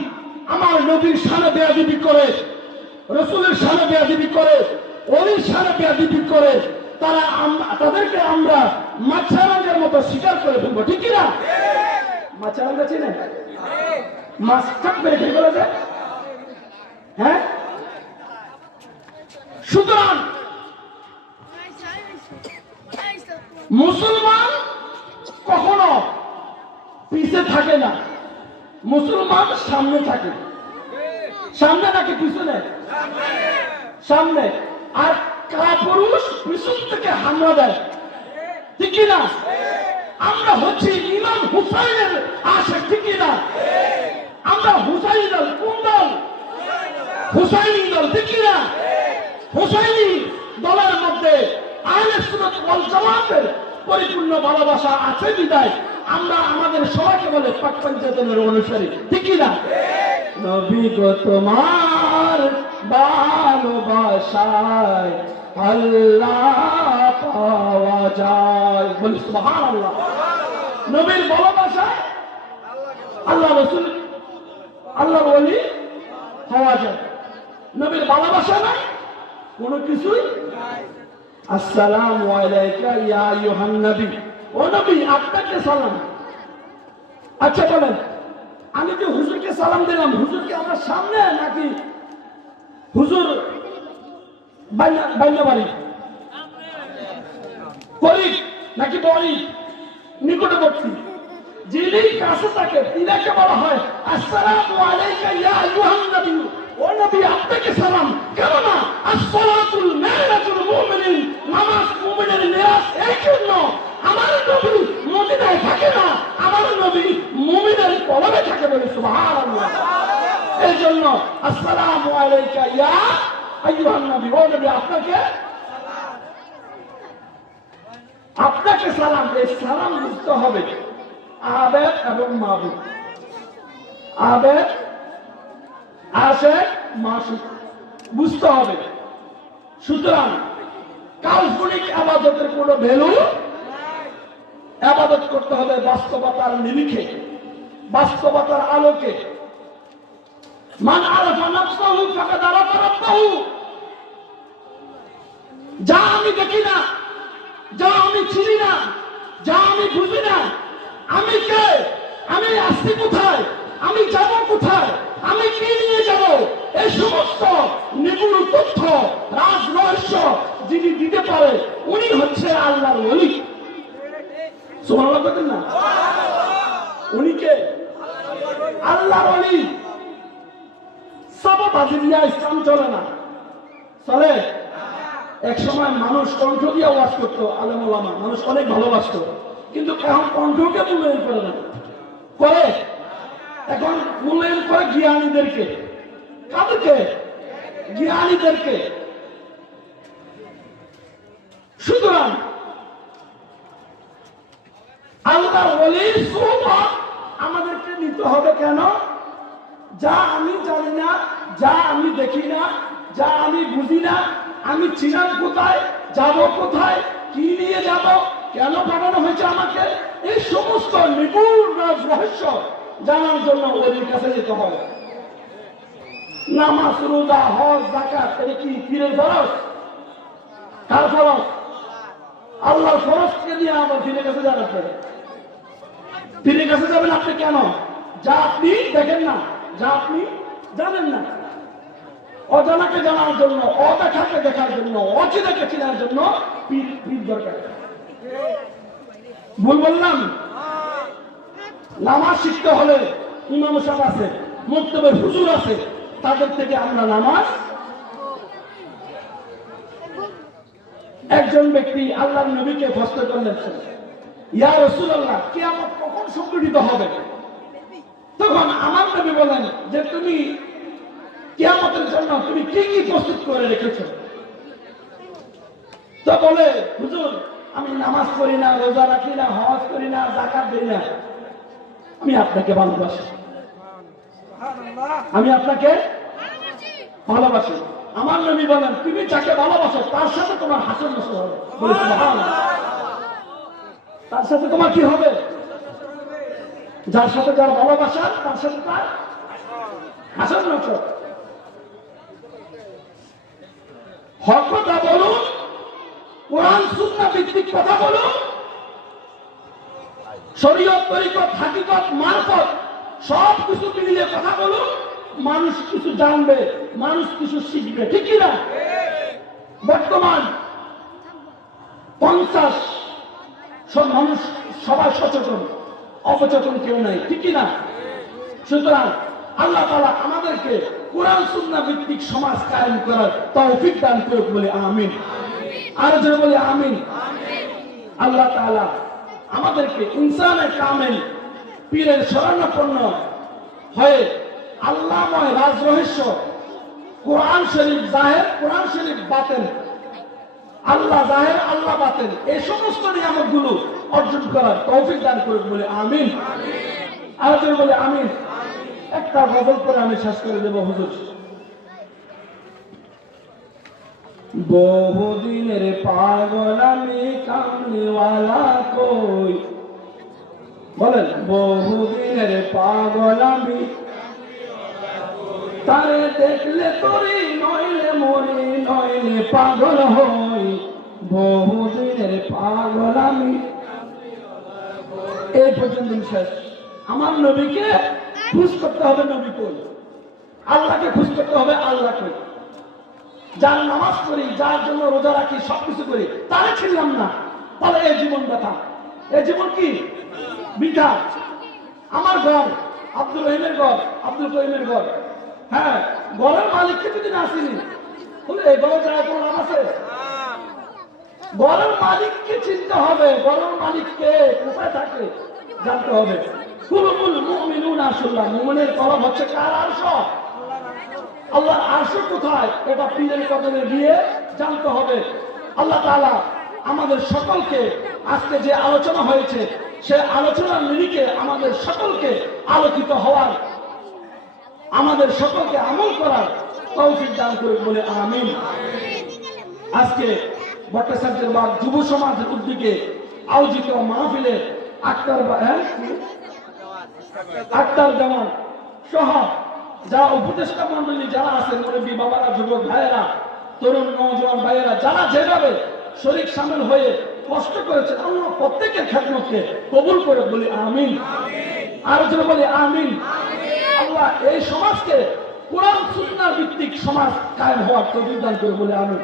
আমার নবীর শানে বেয়াদবি করে, রাসূলের শানে বেয়াদবি করে, ওলির শানে বেয়াদবি করে, তাদেরকে আমরা মাছরাঙের মতো শিকার করে ফেলবো, ঠিক না? মাছরাঙা চেনে? মাছ চাপ মেরে খেয়ে ফেলা যায়। হ্যাঁ, সুতরাং মুসলমান কখনো পিছে থাকে না, মুসলমান সামনে থাকে। সামনে নাকি পিছনে? সামনে। আর কাপুরুষ পিছন থেকে হামলা দেয়, ঠিক না? আমরা হচ্ছি ইমাম হুসাইনের আশিক, ঠিক না? আমরা হুসাইনি দল। কোন দল? হুসাইনি দল, ঠিক না? হুসাইনি দলের মধ্যে আহলে সুন্নাত ওয়াল জামাতের পরিপূর্ণ ভালোবাসা আছে বিদায় আমরা আমাদের সবাইকে বলে পাক পঞ্চায়েতের অনুসারী, ঠিক না? নবী গো তোমার ভালোবাসায় আল্লাহ পাওয়া যায়। বলি সুবহানাল্লাহ। নবীর ভালোবাসায় আল্লাহ রাসূল আল্লাহর ওলি হওয়া যায়। নবীর ভালোবাসা নাই কোনো কিছুই নাই। আসসালামু আলাইকা ইয়া আইয়ুহান নবী, ও নবী আপনাকে সালাম। আচ্ছা বলেন, আমি যে হুজুরকে সালাম দিলাম, হুজুর কি আমার সামনে নাকি হুজুর বাইনা বাড়ি করি নাকি বড়ি নিকটবর্তী? যিনি কাছে থাকে তিনাকে বলা হয় আসসালামু আলাইকা ইয়া আইয়ুহান নবী, ও নবী আপনাকে সালাম। কেননা আসসালাতুল মিরাজুল মুমিনিন, নামাজ মুমিনের মিরাজ। এই জন্য আমার নবী মদিনায় থাকে না, আমার নবী মুমিনের কলবে থাকে। বলে সুবহানাল্লাহ। এই জন্য আসসালামু আলাইকা ইয়া আইয়ুহান নবী, ও নবী আপনাকে সালাম। এই সালাম বুঝতে হবে আবেদ এবং মাবুদ, আবেদ আশেক মাসুক বুঝতে হবে। সুতরাং কাল্পনিক আবাদতের কোনো ভ্যালু, আবাদত করতে হবে বাস্তবতার নিরিখে, বাস্তবতার আলোকে। মান আরাফা নাফসাহু ফাকাদ আরাফা রাব্বাহু। যা আমি দেখি না, যা আমি চিনি না, যা আমি বুঝি না, আমি কে, আমি আসছি কোথায়, আমি যাব কোথায়, আমি কি নিয়ে যাব, এই সমস্ত নিগুড় তথ্য, রাজ রহস্য যিনি দিতে পারে উনি হচ্ছে আল্লাহর ওলি। সুবহানাল্লাহ বলেন না? উনি কে? আল্লাহর ওলি। সাবাবাজি দিয়া ইসলাম চলে না, চলে? এক সময় মানুষ কণ্ঠ দিয়ে ওয়াজ করতো, আলেম ওলামা মানুষ অনেক ভালোবাসত, কিন্তু এখন কণ্ঠকে মূল্যায়ন করে না, করে এখন মূল্যায়ন করে জ্ঞানীদেরকে। কাদেরকে? জ্ঞানীদেরকে। সুতরাং আল্লাহর ওলির সুহবত আমাদেরকে নিতে হবে। কেন? যা আমি জানি না, যা আমি দেখি না, যা আমি বুঝি না, আমি চিনাম কোথায়, যাব কোথায়, কি নিয়ে যাব, কেন পাঠানো হয়েছে আমাকে, এই সমস্ত নিগুড় রহস্য জানার জন্য ওলির কাছে যেতে হবে। নামাজ, রোজা, হজ, যাকাত এটা কি পীরের ফরজ? কার ফরজ? আল্লাহর ফরজকে নিয়ে আবার পীরের কাছে যাবেন। পীরের কাছে যাবেন আপনি কেন? যা আপনি দেখেন না, যা আপনি জানেন না, অজানাকে জানার জন্য, অদেখাকে দেখার জন্য, অচিনাকে চেনার জন্য পীর দরকার। ভুল বললাম? নামাজ শিখতে হলে ইমাম সাহেব আছে, মুক্তবের হুজুর আছে, তাদের থেকে আমরা নামাজ। একজন ব্যক্তি আল্লাহর নবীকে প্রশ্ন করলেন, ইয়া রাসূলুল্লাহ, কিয়ামত কখন সংঘটিত হবে? তখন আমার নবী বলেন যে তুমি কিয়ামতের জন্য তুমি কি কি প্রস্তুত করে রেখেছো? তো বলে, হুজুর আমি নামাজ পড়ি না, রোজা রাখি না, হজ করি না, যাকাত দেই না, আমি আপনাকে ভালোবাসি, আমি আপনাকে ভালোবাসি। আমার নবী বলেন তুমি যাকে ভালোবাসো তার সাথে তোমার হাসর নষ্ট হবে। বলে সুবহানাল্লাহ। তার সাথে তোমার কি হবে? যার সাথে যার ভালোবাসা, তার সাথে তার হাসর নষ্ট। হক কথা বলুন, কোরআন সুন্নাহ ভিত্তিক কথা বলুন, শরীয়ত, তরিকত, হাকিকত, মারফত সব কিছু মিলিয়ে কথা বলুন। মানুষ কিছু জানবে, মানুষ কিছু শিখবে, ঠিক কিনা? বর্তমান 50 সব মানুষ সবাই সচেতন, অবচেতন কেউ নাই, ঠিক কিনা? সুতরাং আল্লাহ তাআলা আমাদেরকে কোরআন সুন্নাহ ভিত্তিক সমাজ কায়েম করার তৌফিক দান করুক, বলে আমিন। আর জোরে বলে আমিন। আল্লাহ তাআলা আমাদেরকে ইনসানে কামেল, পীরের শরণাপন্ন হয়ে আল্লাহময় রাজ রহস্য, কোরআন শরীফ জাহের, কোরআন শরীফ বাতেন, আল্লাহ জাহের, আল্লাহ বাতেন, এই সমস্ত নিয়ামতগুলো অর্জন করার তৌফিক দান করুক, বলে আমিন। আর জোরে বলে আমিন। একটা গজল করে আমি শেষ করে দেব। হুজুর, বহুদিনের পাগল আমি, কামলিওয়ালা কই, বলেন বহুদিনের পাগল আমি, তারে দেখলে তোরি নইলে মরি, নইলে পাগল হই, বহুদিনের পাগল আমি। এই পর্যন্ত শেষ। আমার নবীকে খুঁজ করতে হবে, নবী কই, আল্লাহকে খুঁজ করতে হবে, আল্লাহ কই। যার নামাজ করি, যার জন্য রোজা রাখি, সবকিছু করি, তারা ছিলাম না, তাহলে এই জীবন ব্যথা, এই জীবন কি বৃথা। আমার ঘর আব্দুল রহিমের ঘর, আব্দুল করিমের ঘর, হ্যাঁ, ঘরের মালিককে যদি না চিনি বলে এই ঘরে যায় কোনো নাম আছে? ঘরের মালিককে চিনতে হবে, ঘরের মালিককে কোথায় থাকে জানতে হবে। কুলুল মুমিনুনা আল্লাহ, মুমিনের কলম হচ্ছে কার আরশ? আল্লাহর আরশ কোথায় এটা পীরের কদমে গিয়ে জানতে হবে। আল্লাহ তাআলা আমাদের সকলকে আজকে যে আলোচনা হয়েছে সে আলোচনার নিরিখে আমাদের সকলকে আলোকিত হওয়ার, আমাদের সকলকে আমল করার তৌফিক দান করে বলে আমিন। আজকে ভট্টাচার্যের বাগ যুব সমাজের উদ্যোগে আয়োজিত মাহফিলে আক্তার জামান সহ যারা উপদেষ্টা মন্ডলী যারা আছেন, মুরব্বী বাবারা, যুবক ভাইয়েরা, তরুণ নওজোয়ান ভাইয়েরা যারা যেভাবে শরীক শামিল হয়ে কষ্ট করেছেন, আল্লাহ প্রত্যেকের খেদমতকে কবুল করে বলি আমিন। আর যেন বলি আমিন। আল্লাহ এই সমাজকে কোরআন সুন্নাহ ভিত্তিক সমাজ কায়েম হওয়ার তৌফিক দান করে বলে আমিন।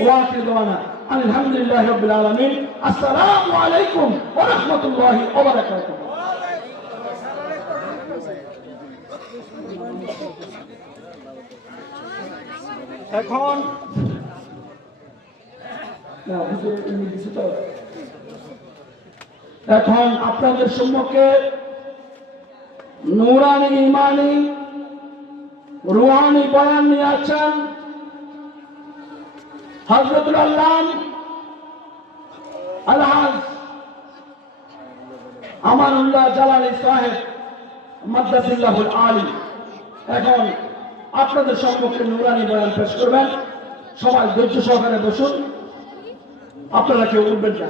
ওয়া আখিরু দাওয়ানা আলহামদুলিল্লাহি রাব্বিল আলামিন। আসসালামু আলাইকুম ওয়া রাহমাতুল্লাহি ওয়া বারাকাতুহু। এখন আপনাদের সম্মুখে নূরানি ইমানি রুহানি বয়ান নিয়ে আছেন হযরতুল আল্লাম আলহাজ আমানুল্লাহ জালালী সাহেব মাদ্দাসিল্লাহুল আলী। এখন আপনাদের সম্মুখে নূরানি বয়ান পেশ করবেন। সবাই ধৈর্য সহকারে বসুন, আপনারা কেউ উঠবেন না।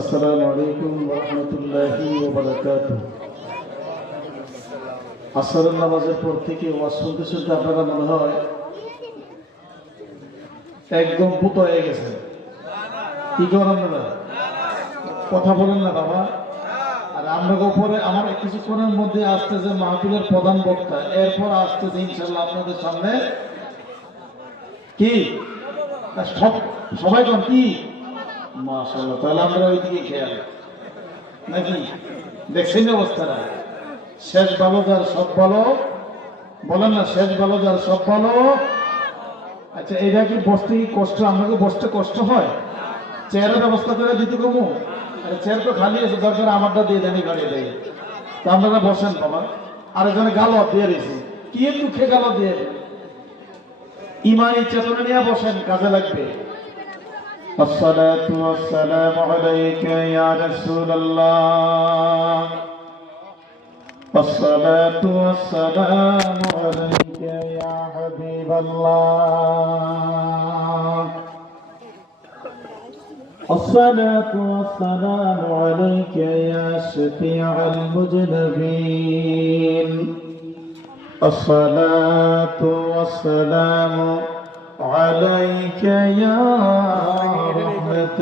আসসালামু আলাইকুম ওয়া রাহমাতুল্লাহি ওয়া বারাকাতুহু। আসরের নামাজের পর থেকে ওয়াজ শুনতে শুনতে আপনারা মনে হয় একদম ভূত হয়ে গেছে। কি করেন না, কথা বলেন না বাবা। আর আপনাকে উপরে আমার কিছুক্ষণের মধ্যে আসতেছে মাহফিলের প্রধান বক্তা, এরপর আসতেছে ইনশাআল্লাহ আপনাদের সামনে কি সবাই কোন কি মাশাআল্লাহ। তাহলে আমরা ওইদিকে খেয়াল নাকি দেখছেন অবস্থাটা। শেষ ভালো যার সব ভালো, বলেন না শেষ ভালো যার সব ভালো। আচ্ছা এটা কি বসতে কষ্ট, আপনাকে বসতে কষ্ট হয়? চেয়ারের ব্যবস্থা করে দিতে কমু? চেয়ার তো খালি আছে, দরকার আমারটা দিয়ে দেনি গাড়িয়ে দেয়। তো আপনারা বসেন বাবা। আরেকজনে গালো দিয়ে রয়েছে, কি দুঃখে গালো দিয়ে। ইমানি চেতনা নিয়ে বসেন, কাজে লাগবে। الصلاة والسلام عليك يا رسول الله. الصلاة والسلام عليك يا حبيب الله. الصلاة والسلام عليك يا شفيع المذنبين. الصلاة والسلام عليك يا رحمة